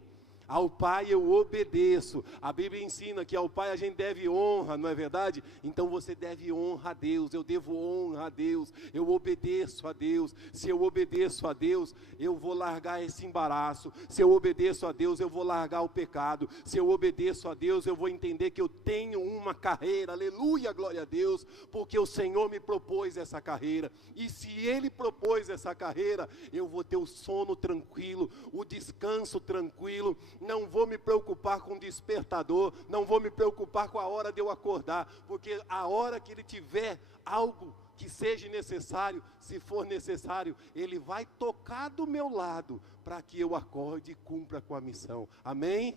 Ao Pai eu obedeço. A Bíblia ensina que ao Pai a gente deve honra, não é verdade? Então você deve honra a Deus. Eu devo honra a Deus. Eu obedeço a Deus. Se eu obedeço a Deus, eu vou largar esse embaraço. Se eu obedeço a Deus, eu vou largar o pecado. Se eu obedeço a Deus, eu vou entender que eu tenho uma carreira. Aleluia, glória a Deus. Porque o Senhor me propôs essa carreira. E se Ele propôs essa carreira, eu vou ter o sono tranquilo, o descanso tranquilo. Não vou me preocupar com o despertador, não vou me preocupar com a hora de eu acordar, porque a hora que Ele tiver algo que seja necessário, se for necessário, Ele vai tocar do meu lado, para que eu acorde e cumpra com a missão, amém?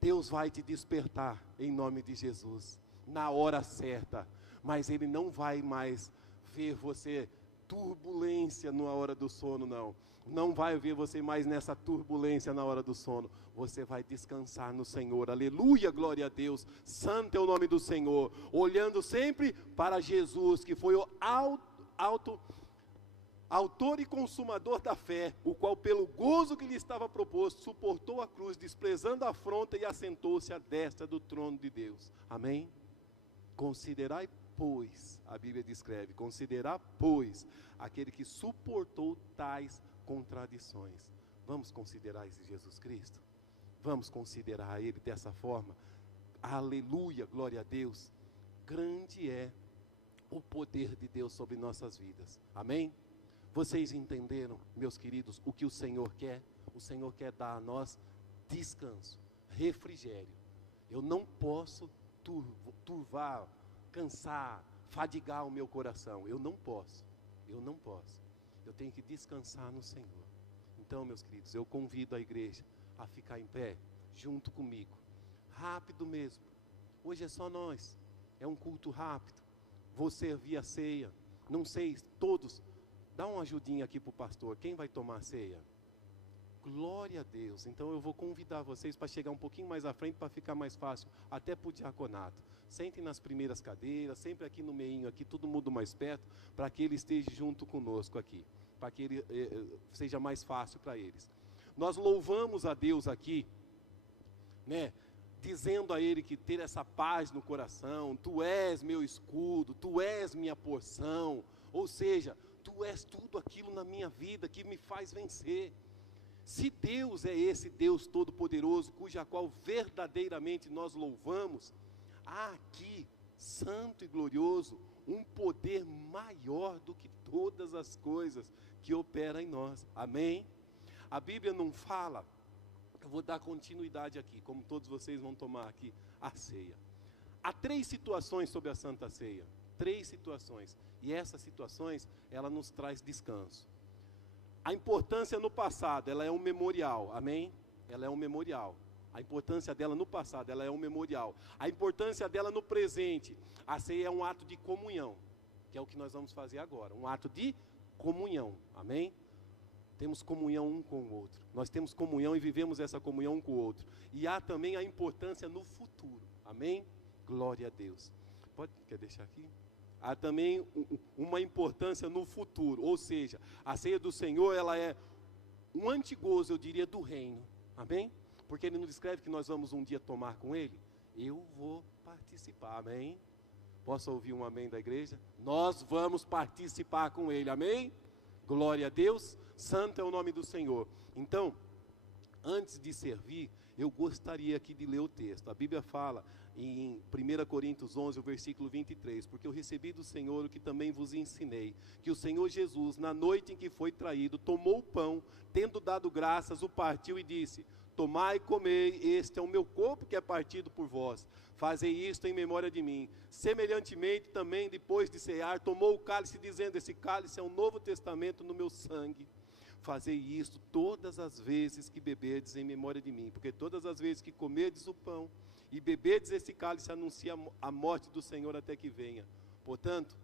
Deus vai te despertar, em nome de Jesus, na hora certa, mas Ele não vai mais ver você turbulência na hora do sono, não. Não vai ver você mais nessa turbulência na hora do sono. Você vai descansar no Senhor. Aleluia, glória a Deus. Santo é o nome do Senhor. Olhando sempre para Jesus, que foi o autor e consumador da fé, o qual pelo gozo que lhe estava proposto, suportou a cruz, desprezando a afronta e assentou-se à destra do trono de Deus. Amém? Considerai, pois, a Bíblia descreve, considerar, pois, aquele que suportou tais contradições. Vamos considerar esse Jesus Cristo? Vamos considerar Ele dessa forma? Aleluia, glória a Deus. Grande é o poder de Deus sobre nossas vidas. Amém? Vocês entenderam, meus queridos, o que o Senhor quer? O Senhor quer dar a nós descanso, refrigério. Eu não posso turvar, cansar, fadigar o meu coração. Eu não posso. Eu tenho que descansar no Senhor. Então, meus queridos, eu convido a igreja a ficar em pé, junto comigo. Rápido mesmo. Hoje é só nós. É um culto rápido. Vou servir a ceia. Não sei, todos. Dá uma ajudinha aqui para o pastor. Quem vai tomar a ceia? Glória a Deus. Então eu vou convidar vocês para chegar um pouquinho mais à frente, para ficar mais fácil, até para o diaconato. Sentem nas primeiras cadeiras, sempre aqui no meinho, aqui todo mundo mais perto, para que ele esteja junto conosco aqui, para que ele seja mais fácil para eles. Nós louvamos a Deus aqui, né, dizendo a Ele que ter essa paz no coração. Tu és meu escudo, Tu és minha porção, ou seja, Tu és tudo aquilo na minha vida que me faz vencer. Se Deus é esse Deus Todo-Poderoso, cuja qual verdadeiramente nós louvamos, há aqui, santo e glorioso, um poder maior do que todas as coisas que opera em nós. Amém? A Bíblia não fala, eu vou dar continuidade aqui, como todos vocês vão tomar aqui a ceia. Há 3 situações sobre a Santa Ceia, 3 situações, e essas situações, ela nos traz descanso. A importância no passado, ela é um memorial, amém? Ela é um memorial. A importância dela no passado, ela é um memorial. A importância dela no presente, a ceia é um ato de comunhão, que é o que nós vamos fazer agora, um ato de comunhão, amém? Temos comunhão um com o outro. Nós temos comunhão e vivemos essa comunhão um com o outro. E há também a importância no futuro, amém? Glória a Deus. Quer deixar aqui? Há também uma importância no futuro, ou seja, a ceia do Senhor, ela é um antigozo, eu diria, do reino, amém? Porque Ele nos descreve que nós vamos um dia tomar com Ele. Eu vou participar, amém? Posso ouvir um amém da igreja? Nós vamos participar com Ele, amém? Glória a Deus, santo é o nome do Senhor. Então, antes de servir, eu gostaria aqui de ler o texto. A Bíblia fala em 1 Coríntios 11, o versículo 23, porque eu recebi do Senhor o que também vos ensinei, que o Senhor Jesus, na noite em que foi traído, tomou o pão, tendo dado graças, o partiu e disse: tomai e comei, este é o meu corpo que é partido por vós, fazei isto em memória de mim. Semelhantemente também, depois de cear, tomou o cálice, dizendo: esse cálice é o novo testamento no meu sangue. Fazei isto todas as vezes que beberdes em memória de mim, porque todas as vezes que comerdes o pão e beberdes esse cálice, anuncia a morte do Senhor até que venha. Portanto,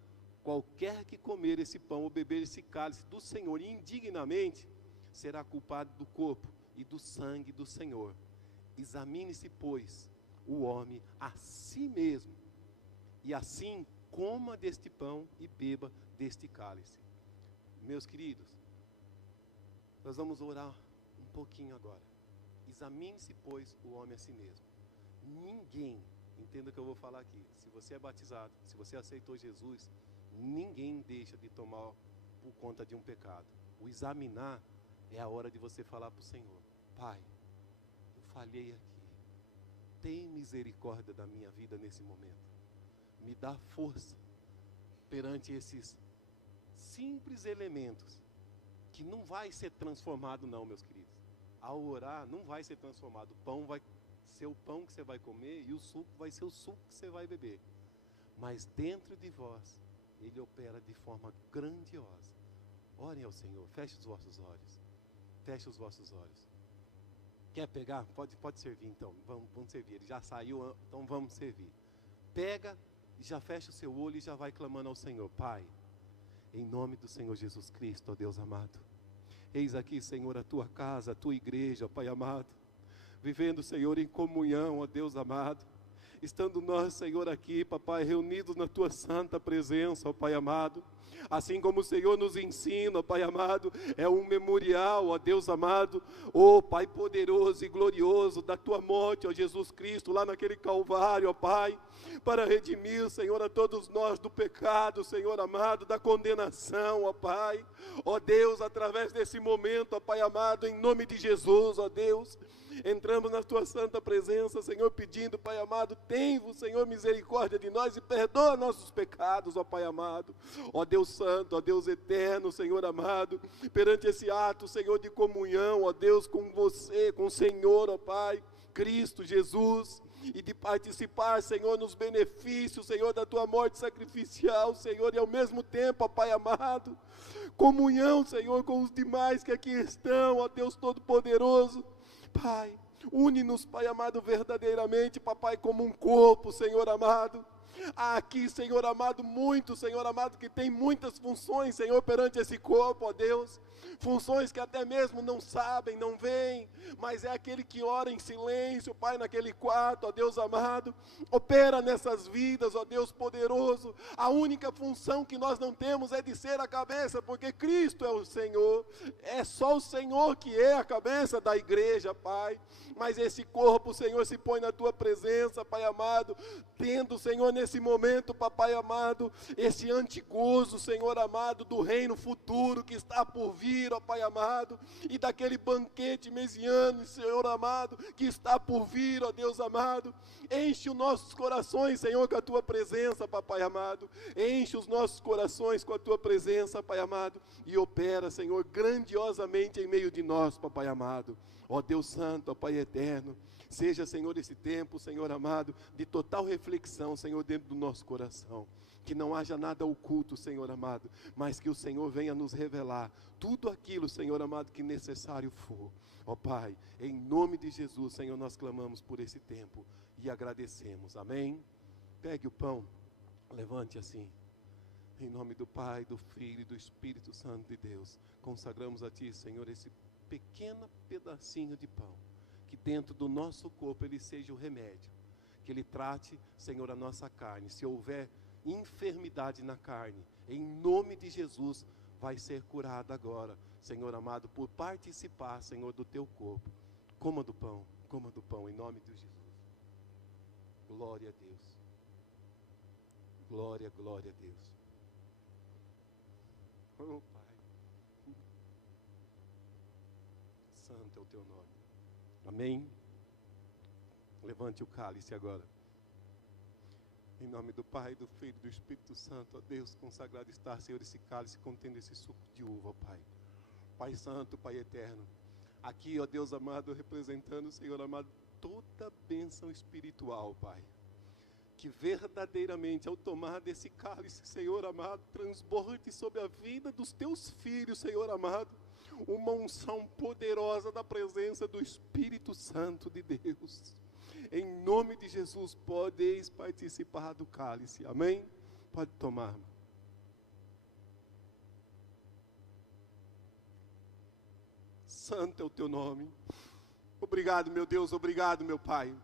qualquer que comer esse pão ou beber esse cálice do Senhor indignamente, será culpado do corpo e do sangue do Senhor. Examine-se, pois, o homem a si mesmo, e assim coma deste pão e beba deste cálice. Meus queridos, nós vamos orar um pouquinho agora. Examine-se, pois, o homem a si mesmo. Ninguém, entenda o que eu vou falar aqui, se você é batizado, se você aceitou Jesus, ninguém deixa de tomar por conta de um pecado. O examinar é a hora de você falar para o Senhor: Pai, eu falhei aqui, tem misericórdia da minha vida nesse momento, me dá força perante esses simples elementos, que não vai ser transformado não, meus queridos. Ao orar, não vai ser transformado. O pão vai ser o pão que você vai comer e o suco vai ser o suco que você vai beber. Mas dentro de vós, Ele opera de forma grandiosa. Orem ao Senhor, feche os vossos olhos. Feche os vossos olhos. Quer pegar? Pode servir então, vamos servir. Ele já saiu, então vamos servir. Pega e já fecha o seu olho e já vai clamando ao Senhor: Pai, em nome do Senhor Jesus Cristo, ó Deus amado, eis aqui, Senhor, a tua casa, a tua igreja, ó Pai amado, vivendo, Senhor, em comunhão, ó Deus amado, estando nós, Senhor, aqui, papai, reunidos na tua santa presença, ó Pai amado, assim como o Senhor nos ensina, ó Pai amado, é um memorial, ó Deus amado, ó Pai poderoso e glorioso, da tua morte, ó Jesus Cristo, lá naquele Calvário, ó Pai, para redimir, Senhor, a todos nós do pecado, Senhor amado, da condenação, ó Pai, ó Deus, através desse momento, ó Pai amado, em nome de Jesus, ó Deus, entramos na tua santa presença, Senhor, pedindo, Pai amado, tem-vos, Senhor, misericórdia de nós e perdoa nossos pecados, ó Pai amado, ó Deus santo, ó Deus eterno, Senhor amado, perante esse ato, Senhor, de comunhão, ó Deus, com você, com o Senhor, ó Pai, Cristo Jesus, e de participar, Senhor, nos benefícios, Senhor, da tua morte sacrificial, Senhor, e ao mesmo tempo, ó Pai amado, comunhão, Senhor, com os demais que aqui estão, ó Deus Todo-Poderoso. Pai, une-nos, Pai amado, verdadeiramente, papai, como um corpo, Senhor amado. Há aqui, Senhor amado, muito, Senhor amado, que tem muitas funções, Senhor, perante esse corpo, ó Deus. Funções que até mesmo não sabem, não veem, mas é aquele que ora em silêncio, Pai, naquele quarto, ó Deus amado. Opera nessas vidas, ó Deus poderoso. A única função que nós não temos é de ser a cabeça, porque Cristo é o Senhor. É só o Senhor que é a cabeça da igreja, Pai. Mas esse corpo, Senhor, se põe na tua presença, Pai amado, tendo, Senhor, nesse momento, Papai amado, esse antigozo, Senhor amado, do reino futuro que está por vir, ó Pai amado, e daquele banquete messiânico, Senhor amado, que está por vir, ó Deus amado. Enche os nossos corações, Senhor, com a tua presença, Papai amado. Enche os nossos corações com a tua presença, Pai amado, e opera, Senhor, grandiosamente em meio de nós, Papai amado. Ó Deus santo, ó Pai eterno, seja, Senhor, esse tempo, Senhor amado, de total reflexão, Senhor, dentro do nosso coração. Que não haja nada oculto, Senhor amado, mas que o Senhor venha nos revelar tudo aquilo, Senhor amado, que necessário for. Ó Pai, em nome de Jesus, Senhor, nós clamamos por esse tempo e agradecemos. Amém? Pegue o pão, levante assim. Em nome do Pai, do Filho e do Espírito Santo de Deus, consagramos a Ti, Senhor, esse pequeno pedacinho de pão, que dentro do nosso corpo ele seja o remédio, que ele trate, Senhor, a nossa carne. Se houver enfermidade na carne, em nome de Jesus, vai ser curada agora, Senhor amado, por participar, Senhor, do teu corpo. Coma do pão, em nome de Jesus. Glória a Deus. Glória, glória a Deus. Oh, Pai. Santo é o teu nome. Amém? Levante o cálice agora. Em nome do Pai, do Filho e do Espírito Santo, ó Deus, consagrado está, Senhor, esse cálice contendo esse suco de uva, ó Pai. Pai Santo, Pai Eterno, aqui, ó Deus amado, representando, Senhor amado, toda bênção espiritual, Pai. Que verdadeiramente, ao tomar desse cálice, Senhor amado, transborde sobre a vida dos teus filhos, Senhor amado, uma unção poderosa da presença do Espírito Santo de Deus. Em nome de Jesus, podeis participar do cálice. Amém? Pode tomar. Santo é o teu nome. Obrigado, meu Deus. Obrigado, meu Pai.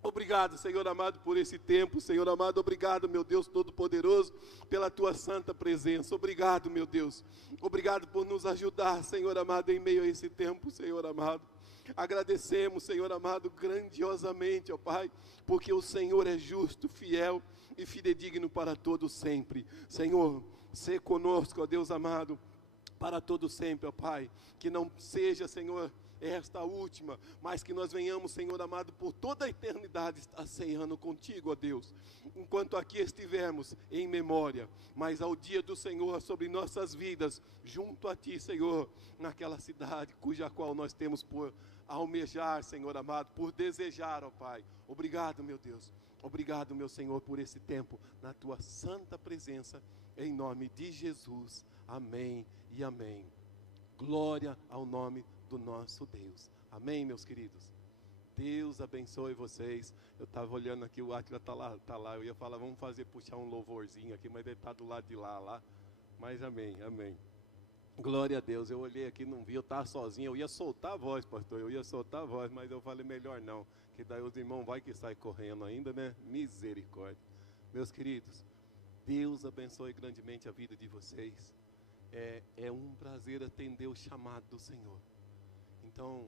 Obrigado, Senhor amado, por esse tempo, Senhor amado. Obrigado, meu Deus Todo-Poderoso, pela tua santa presença. Obrigado, meu Deus. Obrigado por nos ajudar, Senhor amado, em meio a esse tempo, Senhor amado. Agradecemos, Senhor amado, grandiosamente, ó Pai, porque o Senhor é justo, fiel e fidedigno para todos sempre. Senhor, sê conosco, ó Deus amado, para todos sempre, ó Pai. Que não seja, Senhor, esta última, mas que nós venhamos, Senhor amado, por toda a eternidade estar ceando contigo, ó Deus, enquanto aqui estivermos em memória, mas ao dia do Senhor sobre nossas vidas, junto a Ti, Senhor, naquela cidade cuja qual nós temos por almejar, Senhor amado, por desejar, ó Pai. Obrigado, meu Deus, obrigado, meu Senhor, por esse tempo na Tua santa presença, em nome de Jesus, amém e amém. Glória ao nome do nosso Deus. Amém, meus queridos? Deus abençoe vocês. Eu estava olhando aqui, o Átila está lá. Eu ia falar, vamos puxar um louvorzinho aqui, mas ele está do lado de lá. Mas amém, amém. Glória a Deus. Eu olhei aqui, não vi, eu estava sozinho. Eu ia soltar a voz, pastor, mas eu falei, melhor não, que daí os irmãos vai que sai correndo ainda, né? Misericórdia. Meus queridos, Deus abençoe grandemente a vida de vocês. É um prazer atender o chamado do Senhor. Então,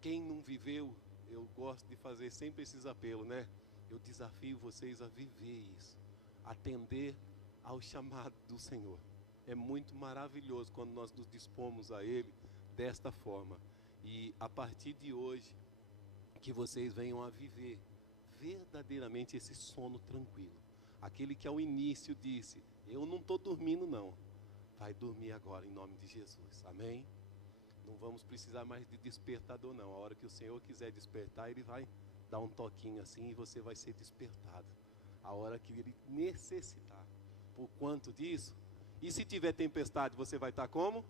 quem não viveu, eu gosto de fazer sempre esses apelos, né? Eu desafio vocês a viver isso, atender ao chamado do Senhor. É muito maravilhoso quando nós nos dispomos a Ele desta forma. E a partir de hoje, que vocês venham a viver verdadeiramente esse sono tranquilo. Aquele que ao início disse, eu não estou dormindo não, vai dormir agora em nome de Jesus, amém? Não vamos precisar mais de despertador não. A hora que o Senhor quiser despertar, Ele vai dar um toquinho assim e você vai ser despertado. A hora que Ele necessitar. Por quanto disso? E se tiver tempestade, você vai estar como?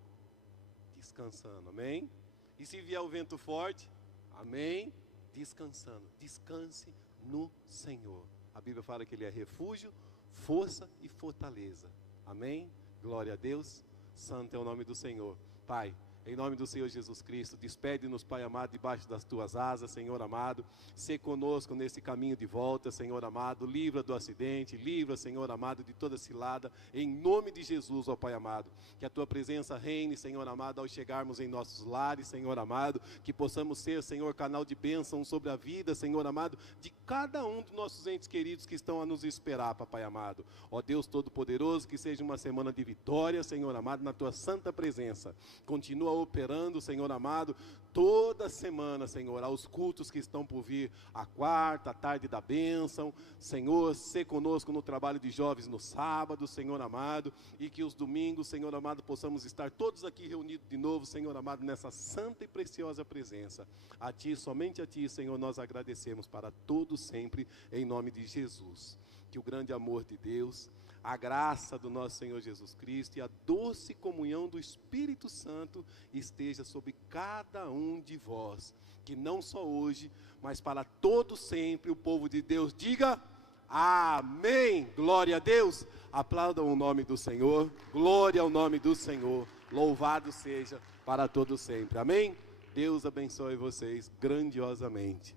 Descansando, amém? E se vier o vento forte? Amém? Descansando. Descanse no Senhor. A Bíblia fala que Ele é refúgio, força e fortaleza. Amém? Glória a Deus. Santo é o nome do Senhor. Pai, em nome do Senhor Jesus Cristo, despede-nos, Pai amado, debaixo das Tuas asas, Senhor amado. Sê conosco nesse caminho de volta, Senhor amado. Livra do acidente, livra, Senhor amado, de toda cilada. Em nome de Jesus, ó Pai amado. Que a Tua presença reine, Senhor amado, ao chegarmos em nossos lares, Senhor amado. Que possamos ser, Senhor, canal de bênção sobre a vida, Senhor amado, de cada um dos nossos entes queridos que estão a nos esperar, Papai amado. Ó Deus Todo-Poderoso, que seja uma semana de vitória, Senhor amado, na Tua santa presença. Continua operando, Senhor amado, toda semana, Senhor, aos cultos que estão por vir, a quarta, a tarde da bênção, Senhor, sê conosco no trabalho de jovens no sábado, Senhor amado, e que os domingos, Senhor amado, possamos estar todos aqui reunidos de novo, Senhor amado, nessa santa e preciosa presença. A Ti, somente a Ti, Senhor, nós agradecemos para todos sempre, em nome de Jesus. Que o grande amor de Deus, a graça do nosso Senhor Jesus Cristo e a doce comunhão do Espírito Santo esteja sobre cada um de vós, que não só hoje, mas para todo sempre o povo de Deus diga amém. Glória a Deus. Aplaudam o nome do Senhor. Glória ao nome do Senhor. Louvado seja para todo sempre. Amém. Deus abençoe vocês grandiosamente.